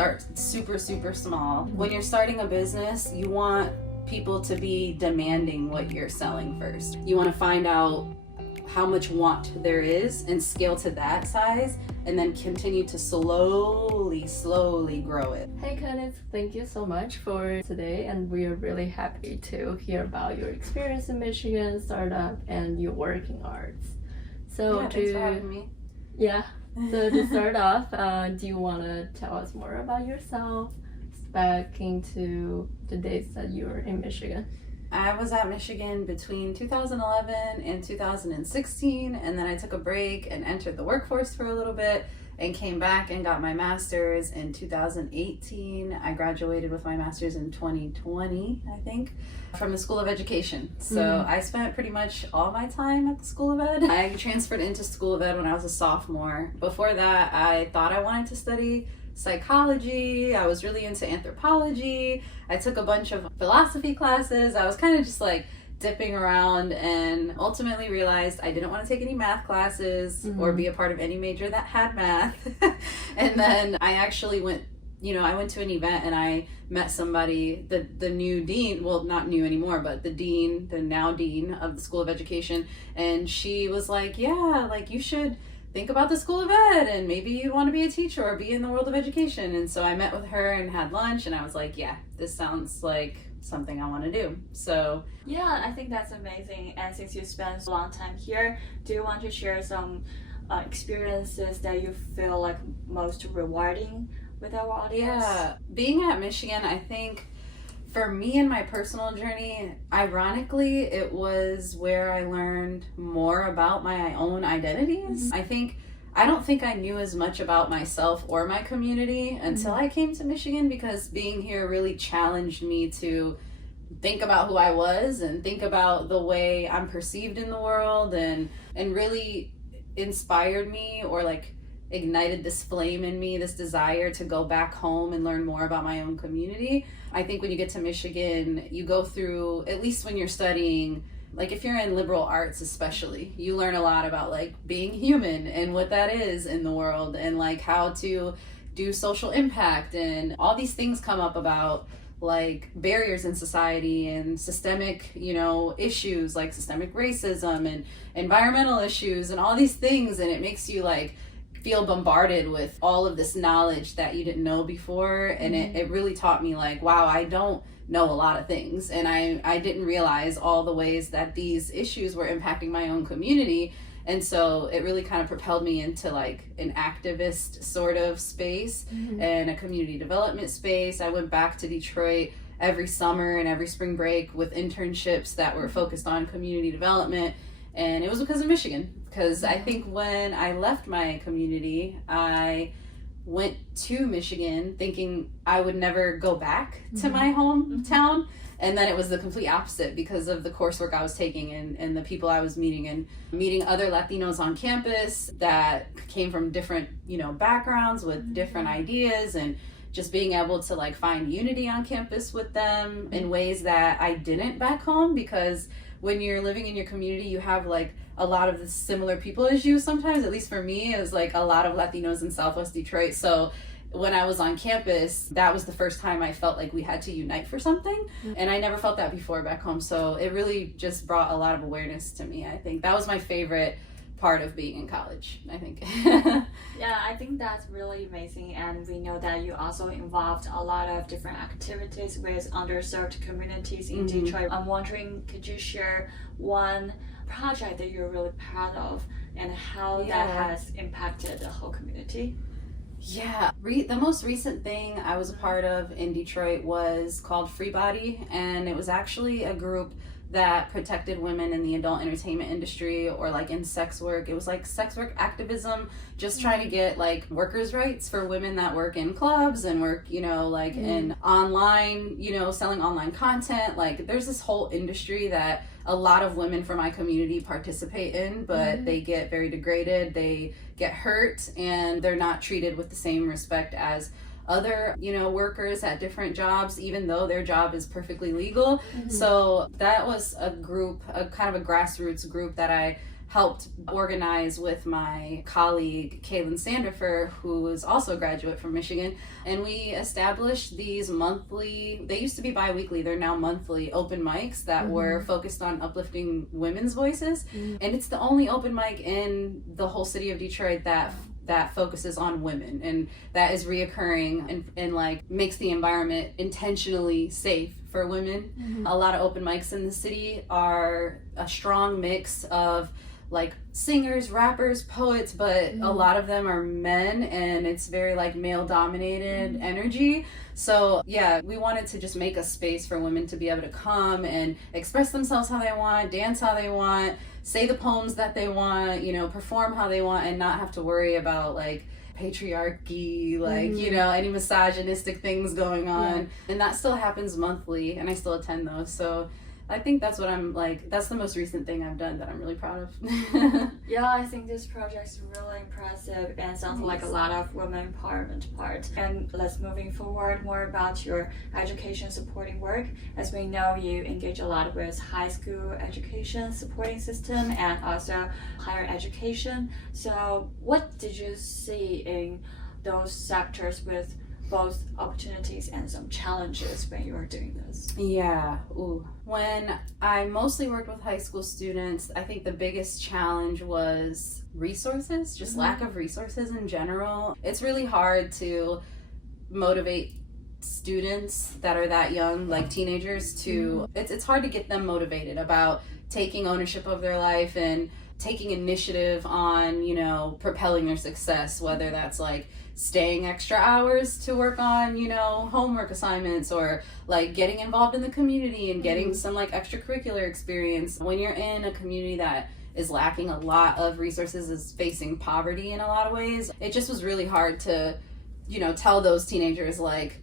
start super, super small. When you're starting a business, you want people to be demanding what you're selling first. You want to find out how much want there is and scale to that size, and then continue to slowly grow it. Hey Candace, thank you so much for today, and we are really happy to hear about your experience in Michigan startup and your work in arts. So thanks for having me. Yeah, so to start off, do you want to tell us more about yourself back into the days that you were in Michigan? I was at Michigan between 2011 and 2016, and then I took a break and entered the workforce for a little bit and came back and got my master's in 2018. I graduated with my master's in 2020, I think, from the School of Education. So I spent pretty much all my time at the School of Ed. I transferred into School of Ed when I was a sophomore. Before that, I thought I wanted to study psychology. I was really into anthropology. I took a bunch of philosophy classes. I was kind of just like dipping around, and ultimately realized I didn't want to take any math classes or be a part of any major that had math. And then I actually went to an event and I met somebody, the new dean, well, not new anymore, but the now dean of the School of Education. And she was like, yeah, like you should think about the School of Ed and maybe you want to be a teacher or be in the world of education. And so I met with her and had lunch, and I was like, yeah, this sounds like something I want to do. So yeah, I think that's amazing. And since you spent a long time here, do you want to share some experiences that you feel like most rewarding with our audience? Yeah, being at Michigan, I think for me and my personal journey, ironically, it was where I learned more about my own identities. I don't think I knew as much about myself or my community until I came to Michigan, because being here really challenged me to think about who I was and think about the way I'm perceived in the world, and really inspired me, or like ignited this flame in me, this desire to go back home and learn more about my own community. I think when you get to Michigan, you go through, at least when you're studying, like if you're in liberal arts especially, you learn a lot about like being human and what that is in the world, and like how to do social impact, and all these things come up about like barriers in society and systemic, issues like systemic racism and environmental issues and all these things. And it makes you like feel bombarded with all of this knowledge that you didn't know before. And it really taught me like, wow, I don't know a lot of things. And I didn't realize all the ways that these issues were impacting my own community. And so it really kind of propelled me into like an activist sort of space and a community development space. I went back to Detroit every summer and every spring break with internships that were focused on community development. And it was because of Michigan, because I think when I left my community, I went to Michigan thinking I would never go back to my hometown. And then it was the complete opposite because of the coursework I was taking and the people I was meeting, and meeting other Latinos on campus that came from different, backgrounds with different ideas, and just being able to like find unity on campus with them in ways that I didn't back home, because when you're living in your community, you have like a lot of the similar people as you sometimes. At least for me, it was like a lot of Latinos in Southwest Detroit. So when I was on campus, that was the first time I felt like we had to unite for something. And I never felt that before back home. So it really just brought a lot of awareness to me. I think that was my favorite part of being in college, I think. Yeah, I think that's really amazing. And we know that you also involved a lot of different activities with underserved communities in Detroit. I'm wondering, could you share one project that you're really proud of and how that has impacted the whole community? Yeah, the most recent thing I was a part of in Detroit was called Free Body, and it was actually a group that protected women in the adult entertainment industry, or like in sex work. It was like sex work activism, just trying to get like workers' rights for women that work in clubs and work, like in online, selling online content. Like there's this whole industry that a lot of women from my community participate in, but they get very degraded, they get hurt, and they're not treated with the same respect as other, workers at different jobs, even though their job is perfectly legal. So that was a group, a kind of a grassroots group that I helped organize with my colleague Kaylin Sandifer, who is also a graduate from Michigan, and we established these monthly, they used to be bi-weekly, they're now monthly open mics that were focused on uplifting women's voices. And it's the only open mic in the whole city of Detroit that focuses on women, and that is reoccurring and like makes the environment intentionally safe for women. A lot of open mics in the city are a strong mix of like singers, rappers, poets, but a lot of them are men, and it's very like male dominated energy. So yeah, we wanted to just make a space for women to be able to come and express themselves how they want, dance how they want, say the poems that they want, you know, perform how they want, and not have to worry about like patriarchy, like, you know, any misogynistic things going on. And that still happens monthly, and I still attend those. So I think that's what I'm like, that's the most recent thing I've done that I'm really proud of. Yeah, I think this project is really impressive and sounds like a lot of women empowerment part. And let's moving forward more about your education supporting work. As we know, you engage a lot with high school education supporting system and also higher education. So what did you see in those sectors with both opportunities and some challenges when you were doing this? Yeah. Ooh. When I mostly worked with high school students, I think the biggest challenge was resources, just lack of resources in general. It's really hard to motivate students that are that young, like teenagers, to it's hard to get them motivated about taking ownership of their life and taking initiative on, you know, propelling their success, whether that's like staying extra hours to work on, you know, homework assignments, or like getting involved in the community and getting some like extracurricular experience. When you're in a community that is lacking a lot of resources, is facing poverty in a lot of ways, it just was really hard to, you know, tell those teenagers like,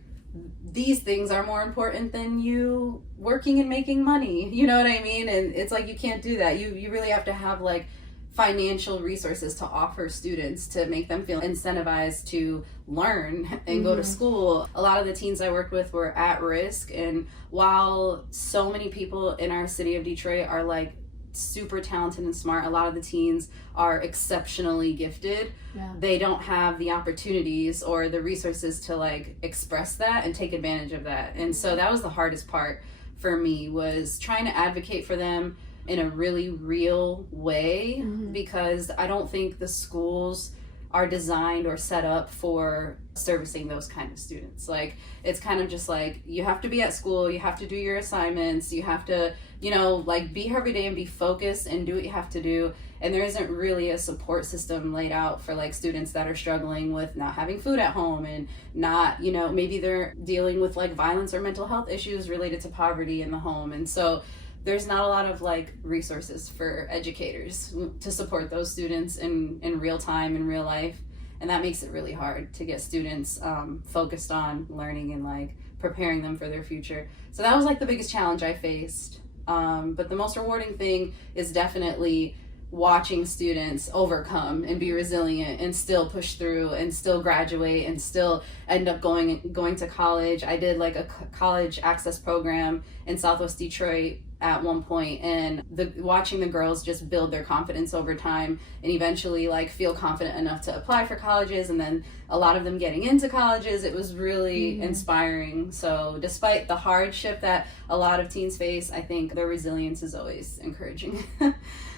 these things are more important than you working and making money, you know what I mean? And it's like, you can't do that. You really have to have like financial resources to offer students to make them feel incentivized to learn and go to school. A lot of the teens I worked with were at risk, and while so many people in our city of Detroit are like super talented and smart, a lot of the teens are exceptionally gifted. They don't have the opportunities or the resources to like express that and take advantage of that. And so that was the hardest part for me, was trying to advocate for them in a really real way, because I don't think the schools are designed or set up for servicing those kind of students. Like, it's kind of just like, you have to be at school, you have to do your assignments, you have to, you know, like be here every day and be focused and do what you have to do. And there isn't really a support system laid out for like students that are struggling with not having food at home, and not, you know, maybe they're dealing with like violence or mental health issues related to poverty in the home. And so there's not a lot of like resources for educators to support those students in real time, in real life. And that makes it really hard to get students focused on learning and like preparing them for their future. So that was like the biggest challenge I faced. But the most rewarding thing is definitely watching students overcome and be resilient and still push through and still graduate and still end up going to college. I did like a college access program in Southwest Detroit at one point, and watching the girls just build their confidence over time and eventually like feel confident enough to apply for colleges, and then a lot of them getting into colleges, it was really inspiring. So despite the hardship that a lot of teens face, I think their resilience is always encouraging.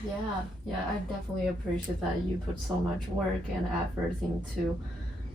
Yeah, I definitely appreciate that you put so much work and effort into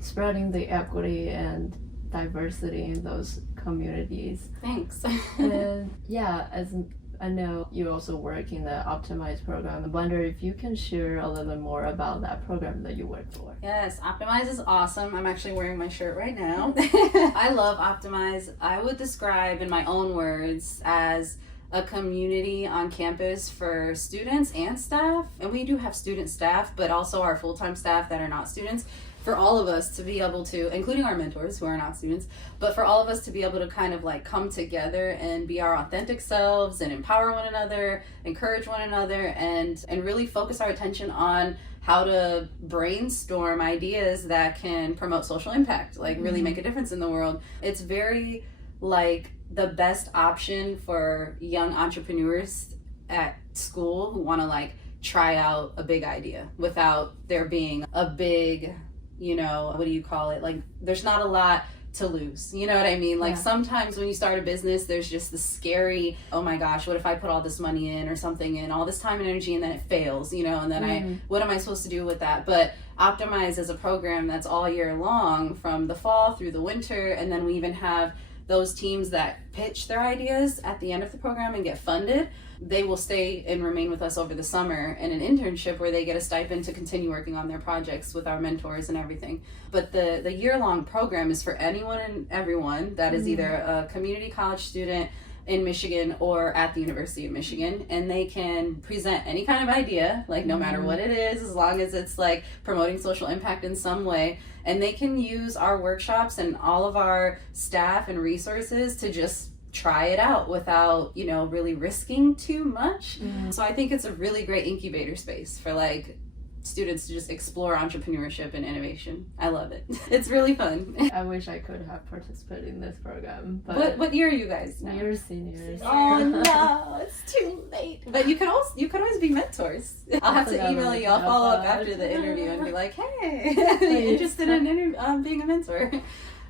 spreading the equity and diversity in those communities. Thanks. And yeah, as I know you also work in the Optimize program, I wonder if you can share a little bit more about that program that you work for. Yes, Optimize is awesome. I'm actually wearing my shirt right now. I love Optimize. I would describe in my own words as a community on campus for students and staff. And we do have student staff, but also our full-time staff that are not students, for all of us to be able to, including our mentors who are not students, but for all of us to be able to kind of like come together and be our authentic selves and empower one another, encourage one another, and really focus our attention on how to brainstorm ideas that can promote social impact, like really make a difference in the world. It's very like the best option for young entrepreneurs at school who want to like try out a big idea without there being a big, what do you call it? Like, there's not a lot to lose. You know what I mean? Like, sometimes when you start a business, there's just the scary, oh my gosh, what if I put all this money in or something in, all this time and energy, and then it fails, and then what am I supposed to do with that? But Optimize is a program that's all year long, from the fall through the winter, and then we even have those teams that pitch their ideas at the end of the program and get funded. They will stay and remain with us over the summer in an internship where they get a stipend to continue working on their projects with our mentors and everything. But the year-long program is for anyone and everyone that is either a community college student in Michigan or at the University of Michigan, and they can present any kind of idea, like no matter what it is, as long as it's like promoting social impact in some way. And they can use our workshops and all of our staff and resources to just try it out without, really risking too much. So I think it's a really great incubator space for like students to just explore entrepreneurship and innovation. I love it. It's really fun. I wish I could have participated in this program. But what year are you guys now? You're seniors. Oh no, it's too late. But you could always be mentors. I'll have to email you. I'll follow up after the interview and be like, hey, interested in being a mentor?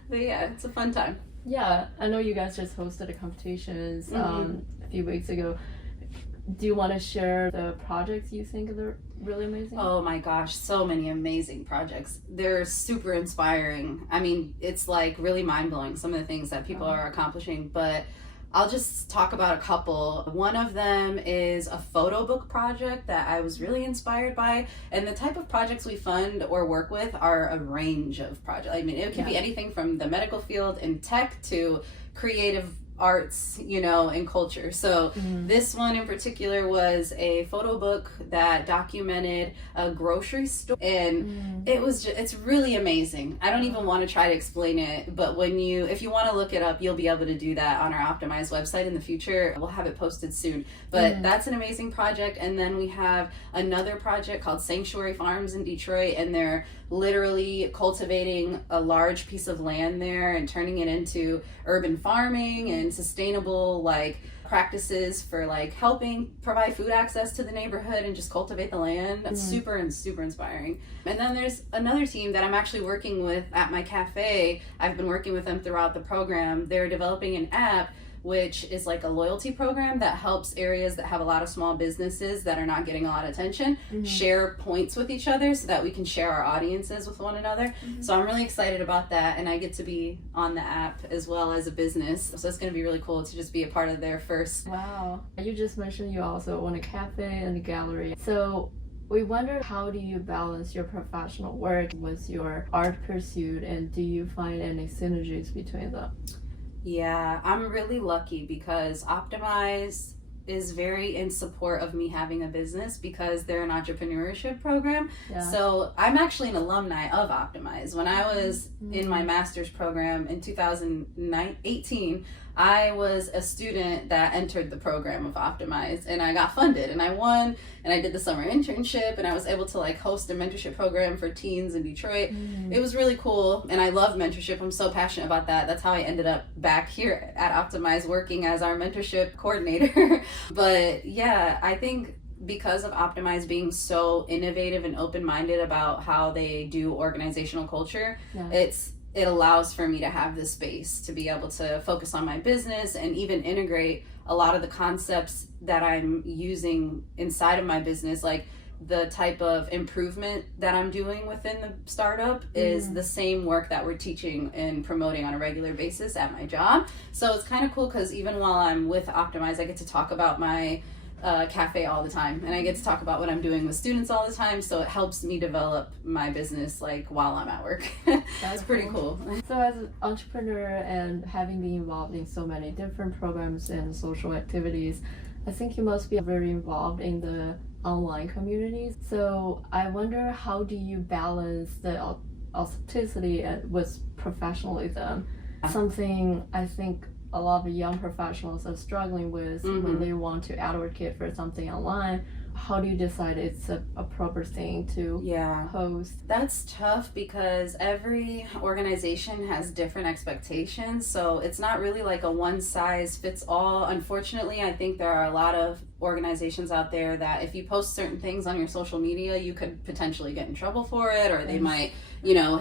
But yeah, it's a fun time. Yeah, I know you guys just hosted a competitions a few weeks ago. Do you want to share the projects you think are really amazing? Oh my gosh, so many amazing projects. They're super inspiring. I mean, it's like really mind-blowing, some of the things that people are accomplishing, but I'll just talk about a couple. One of them is a photo book project that I was really inspired by. And the type of projects we fund or work with are a range of projects. I mean, it can be anything from the medical field and tech to creative arts, and culture. So this one in particular was a photo book that documented a grocery store, and it's really amazing. I don't even want to try to explain it, but if you want to look it up, you'll be able to do that on our Optimize website in the future. We'll have it posted soon, but that's an amazing project. And then we have another project called Sanctuary Farms in Detroit, and they're literally cultivating a large piece of land there and turning it into urban farming and sustainable practices for helping provide food access to the neighborhood and just cultivate the land. It's super inspiring. And then there's another team that I'm actually working with at my cafe. I've been working with them throughout the program. They're developing an app which is like a loyalty program that helps areas that have a lot of small businesses that are not getting a lot of attention share points with each other so that we can share our audiences with one another. So I'm really excited about that, and I get to be on the app as well as a business. So it's going to be really cool to just be a part of their first. Wow. You just mentioned you also own a cafe and a gallery. So we wonder, how do you balance your professional work with your art pursuit, and do you find any synergies between them? Yeah, I'm really lucky because Optimize is very in support of me having a business because they're an entrepreneurship program. Yeah. So I'm actually an alumni of Optimize. When I was in my master's program in 2018, I was a student that entered the program of Optimize, and I got funded and I won, and I did the summer internship, and I was able to host a mentorship program for teens in Detroit. It was really cool, and I love mentorship. I'm so passionate about that. That's how I ended up back here at Optimize working as our mentorship coordinator. But yeah, I think because of Optimize being so innovative and open-minded about how they do organizational culture, it allows for me to have this space to be able to focus on my business and even integrate a lot of the concepts that I'm using inside of my business. Like the type of improvement that I'm doing within the startup is the same work that we're teaching and promoting on a regular basis at my job. So it's kind of cool because even while I'm with Optimize, I get to talk about my cafe all the time, and I get to talk about what I'm doing with students all the time, so it helps me develop my business while I'm at work. That's pretty cool. So as an entrepreneur and having been involved in so many different programs and social activities, I think you must be very involved in the online communities. So I wonder, how do you balance the authenticity with professionalism? Something I think a lot of young professionals are struggling with when they want to advocate for something online, how do you decide it's a proper thing to post? That's tough because every organization has different expectations, so it's not really like a one size fits all. Unfortunately, I think there are a lot of organizations out there that if you post certain things on your social media, you could potentially get in trouble for it, or they might,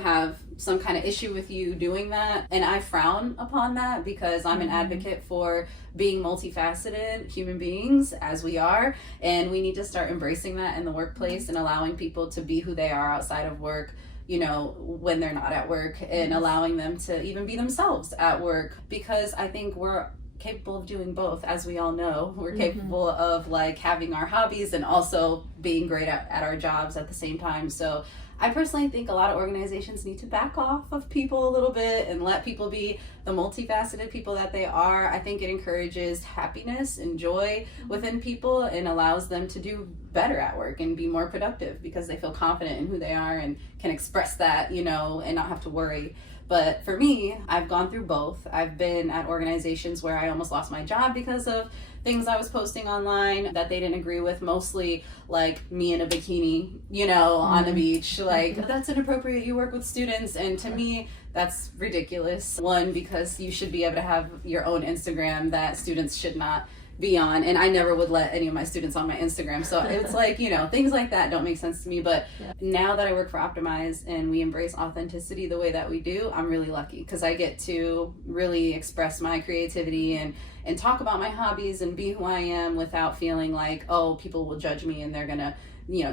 have some kind of issue with you doing that. And I frown upon that because I'm an advocate for being multifaceted human beings as we are, and we need to start embracing that in the workplace and allowing people to be who they are outside of work, when they're not at work, and allowing them to even be themselves at work, because I think we're capable of doing both. As we all know, we're capable of like having our hobbies and also being great at our jobs at the same time. So I personally think a lot of organizations need to back off of people a little bit and let people be the multifaceted people that they are. I think it encourages happiness and joy within people and allows them to do better at work and be more productive because they feel confident in who they are and can express that, and not have to worry. But for me, I've gone through both. I've been at organizations where I almost lost my job because of things I was posting online that they didn't agree with, mostly like me in a bikini, on the beach. Like, that's inappropriate. You work with students. And to me, that's ridiculous. One, because you should be able to have your own Instagram that students should not be on, and I never would let any of my students on my Instagram. So it's like, things like that don't make sense to me. But now that I work for Optimize and we embrace authenticity the way that we do, I'm really lucky because I get to really express my creativity and talk about my hobbies and be who I am without feeling like, oh, people will judge me and they're gonna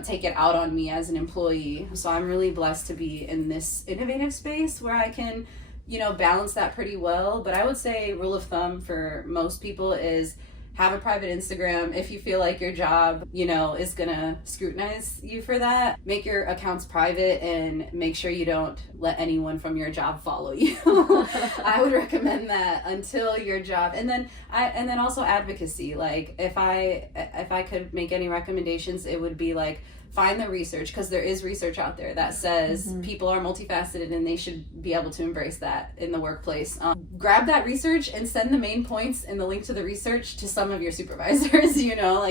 take it out on me as an employee. So I'm really blessed to be in this innovative space where I can balance that pretty well. But I would say rule of thumb for most people is have a private Instagram. If you feel like your job, is gonna scrutinize you for that, make your accounts private and make sure you don't let anyone from your job follow you. I would recommend that until your job. And then also advocacy. Like if I could make any recommendations, it would be like, find the research, because there is research out there that says people are multifaceted and they should be able to embrace that in the workplace. Grab that research and send the main points and the link to the research to some of your supervisors,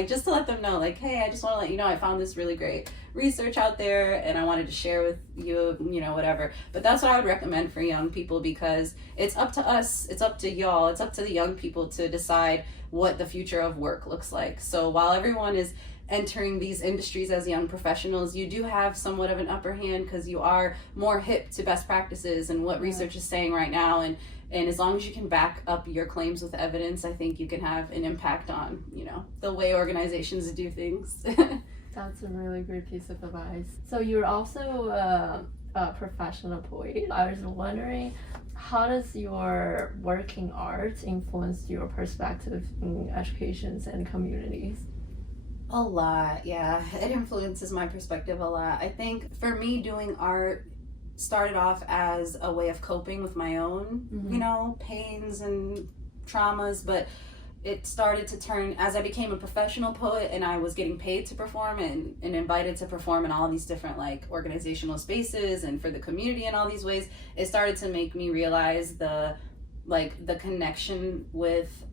just to let them know, like, hey, I just want to let you know I found this really great research out there and I wanted to share with you, whatever. But that's what I would recommend for young people, because it's up to us, it's up to y'all, it's up to the young people to decide what the future of work looks like. So while everyone is entering these industries as young professionals, you do have somewhat of an upper hand because you are more hip to best practices and what research is saying right now. And as long as you can back up your claims with evidence, I think you can have an impact on, the way organizations do things. That's a really great piece of advice. So you're also a professional poet. I was wondering, how does your working art influence your perspective in educations and communities? A lot, yeah. It influences my perspective a lot. I think for me, doing art started off as a way of coping with my own, pains and traumas, but it started to turn as I became a professional poet and I was getting paid to perform and invited to perform in all these different like organizational spaces and for the community in all these ways. It started to make me realize the connection with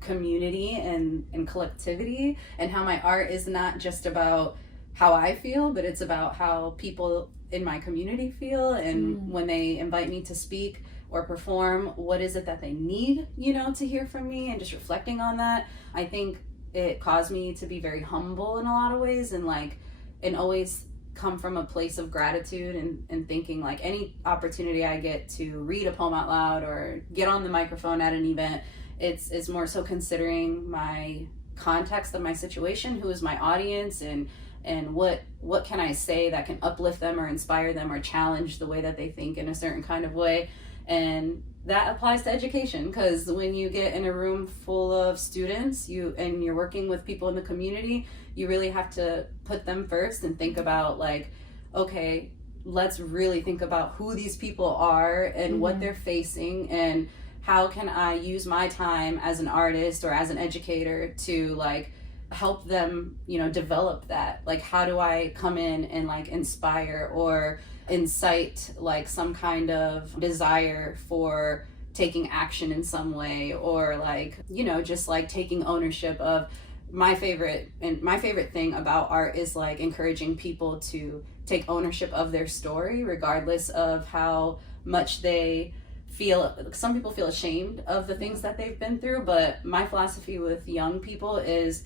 community and collectivity, and how my art is not just about how I feel, but it's about how people in my community feel, and when they invite me to speak or perform, what is it that they need, to hear from me, and just reflecting on that. I think it caused me to be very humble in a lot of ways, and always come from a place of gratitude and thinking like any opportunity I get to read a poem out loud or get on the microphone at an event, it's more so considering my context of my situation, who is my audience, and what can I say that can uplift them or inspire them or challenge the way that they think in a certain kind of way. And that applies to education, because when you get in a room full of students, you're working with people in the community, you really have to put them first and think about like, okay, let's really think about who these people are and what they're facing, and how can I use my time as an artist or as an educator to like help them, develop that. Like, how do I come in and like inspire or incite like some kind of desire for taking action in some way, or like, just like taking ownership of my favorite thing about art is like encouraging people to take ownership of their story, regardless of how much they feel. Some people feel ashamed of the things that they've been through, but my philosophy with young people is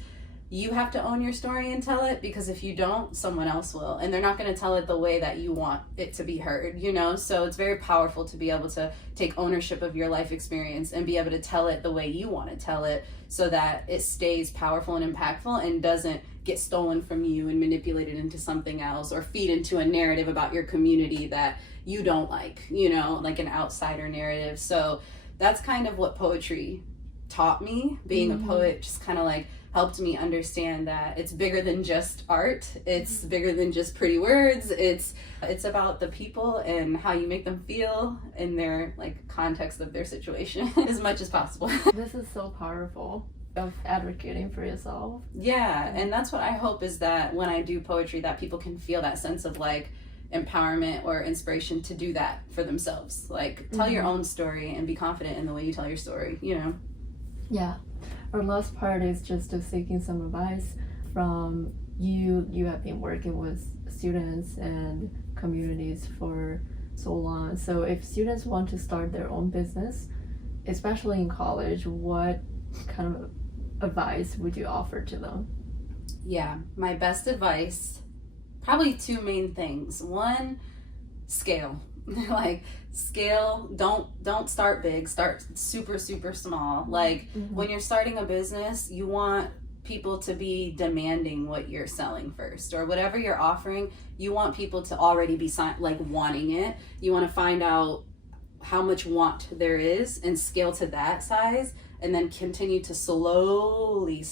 you have to own your story and tell it, because if you don't, someone else will, and they're not going to tell it the way that you want it to be heard, you know? So it's very powerful to be able to take ownership of your life experience and be able to tell it the way you want to tell it, so that it stays powerful and impactful and doesn't get stolen from you and manipulated into something else, or feed into a narrative about your community that you don't like, you know, like an outsider narrative. So that's kind of what poetry taught me. Being a poet just kind of like helped me understand that it's bigger than just art. It's bigger than just pretty words. It's about the people and how you make them feel in their like context of their situation as much as possible. This is so powerful, of advocating for yourself. Yeah, and that's what I hope, is that when I do poetry, that people can feel that sense of like empowerment or inspiration to do that for themselves. Like tell your own story and be confident in the way you tell your story, you know? Yeah. Our last part is just seeking some advice from you. You have been working with students and communities for so long. So if students want to start their own business, especially in college, what kind of advice would you offer to them? Yeah, my best advice, probably two main things. One, scale. Like scale, don't start big, start super small. Like when you're starting a business, you want people to be demanding what you're selling first, or whatever you're offering. You want people to already be like wanting it. You want to find out how much want there is and scale to that size, and then continue to slowly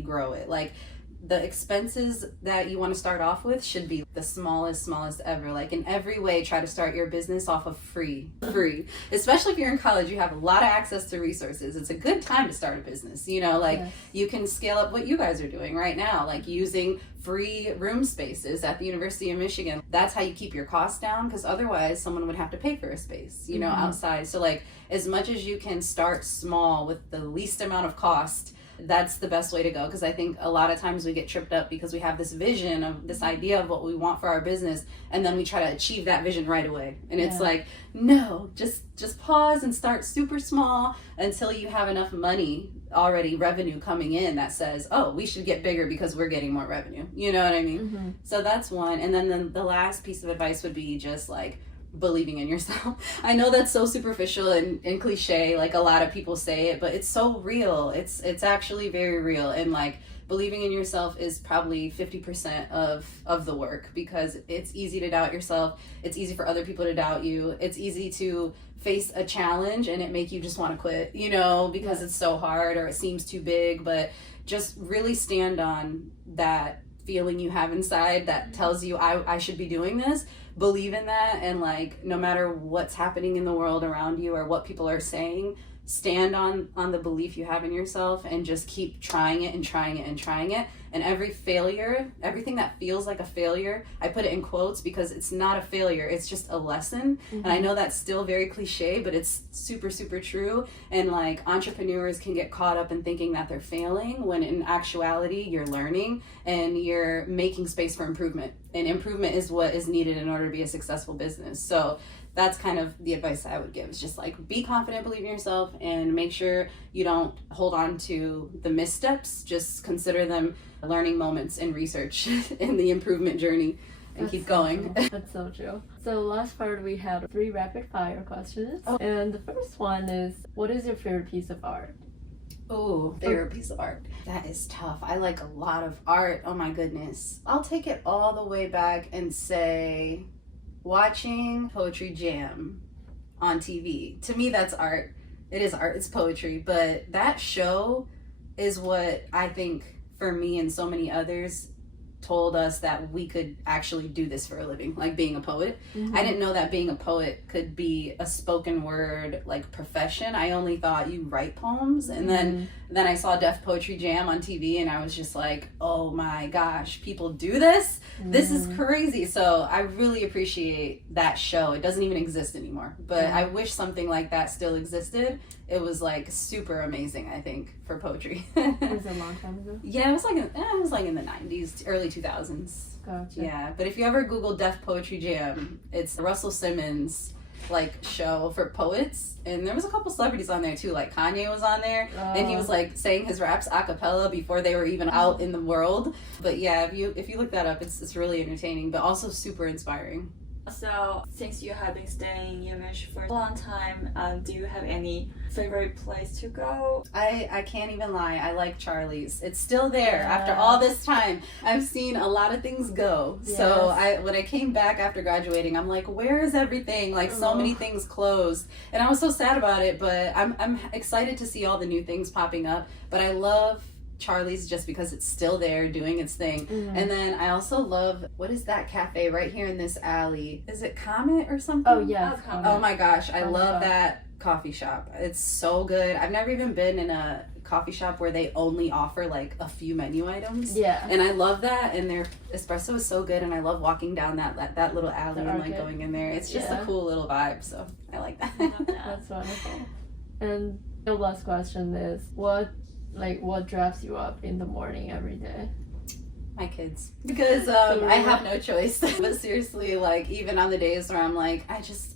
grow it. Like the expenses that you want to start off with should be the smallest ever. Like in every way, try to start your business off of free. Especially if you're in college, you have a lot of access to resources. It's a good time to start a business, you know, like you can scale up what you guys are doing right now, like using free room spaces at the University of Michigan. That's how you keep your costs down, because otherwise someone would have to pay for a space, you know, outside. So like as much as you can start small with the least amount of cost, that's the best way to go. Because I think a lot of times we get tripped up because we have this vision of this idea of what we want for our business, and then we try to achieve that vision right away, and it's like, no, just pause and start super small until you have enough money already, revenue coming in, that says, oh, we should get bigger because we're getting more revenue, you know what I mean? So that's one. And then the last piece of advice would be just like believing in yourself. I know that's so superficial and cliche, like a lot of people say it, but it's so real. It's actually very real. And like believing in yourself is probably 50% of the work, because it's easy to doubt yourself. It's easy for other people to doubt you. It's easy to face a challenge and it make you just want to quit, you know, because it's so hard or it seems too big. But just really stand on that feeling you have inside that tells you I should be doing this. Believe in that, and like no matter what's happening in the world around you or what people are saying, stand on the belief you have in yourself and just keep trying it and trying it and trying it. And every failure, everything that feels like a failure, I put it in quotes because it's not a failure, it's just a lesson. And I know that's still very cliche, but it's super true. And like entrepreneurs can get caught up in thinking that they're failing, when in actuality you're learning and you're making space for improvement, and improvement is what is needed in order to be a successful business. So that's kind of the advice I would give. It's just like be confident, believe in yourself, and make sure you don't hold on to the missteps. Just consider them learning moments in research in the improvement journey, and That's keep going. So that's so true. So last part, we had 3 rapid fire questions. And the first one is, what is your favorite piece of art? Oh, favorite piece of art. That is tough. I like a lot of art. Oh my goodness. I'll take it all the way back and say watching Poetry Jam on TV. To me, that's art. It is art. It's poetry. But that show is what I think, for me and so many others, told us that we could actually do this for a living, like being a poet. I didn't know that being a poet could be a spoken word like profession. I only thought you write poems. And then I saw Def Poetry Jam on TV and I was just like, oh my gosh, people do this? This is crazy. So I really appreciate that show. It doesn't even exist anymore, but I wish something like that still existed. It was like super amazing, I think, for poetry. It was a long time ago. Yeah, it was like in the 90s, early 2000s. Gotcha. Yeah, but if you ever Google Def Poetry Jam, it's Russell Simmons like show for poets, and there was a couple celebrities on there too, like Kanye was on there, and he was like saying his raps a cappella before they were even out in the world. But yeah, if you look that up, it's really entertaining, but also super inspiring. So, since you have been staying in Yamish for a long time, do you have any favorite place to go? I can't even lie. I like Charlie's. It's still there after all this time. I've seen a lot of things go. Yes. So when I came back after graduating, I'm like, where is everything? Like so many things closed, and I was so sad about it. But I'm excited to see all the new things popping up. But I love Charlie's just because it's still there doing its thing. And then I also love, what is that cafe right here in this alley? Is it Comet or something? Oh yeah. Oh my gosh, I love that coffee shop. It's so good. I've never even been in a coffee shop where they only offer like a few menu items. Yeah. And I love that, and their espresso is so good, and I love walking down that little alley and like going in there. It's just a cool little vibe, so I like that. That's wonderful. And the last question is, what drives you up in the morning every day? My kids, because I have no choice. But seriously, like even on the days where I'm like,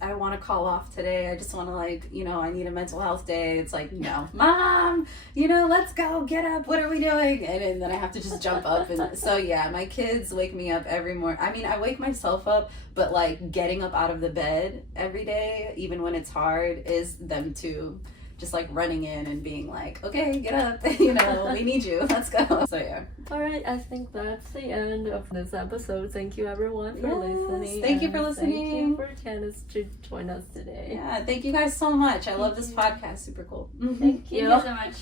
I want to call off today, I just want to like, I need a mental health day, it's like, no, Mom, let's go, get up, what are we doing? And then I have to just jump up. And so yeah, my kids wake me up every morning. I mean, I wake myself up, but like getting up out of the bed every day, even when it's hard, is them too. Just like running in and being like, okay, get up, we need you, let's go. So yeah. All right, I think that's the end of this episode. Thank you everyone for listening. Thank you for listening. Thank you for Candace to join us today. Yeah, thank you guys so much. I love this podcast. Super cool. Thank you. Thank you so much.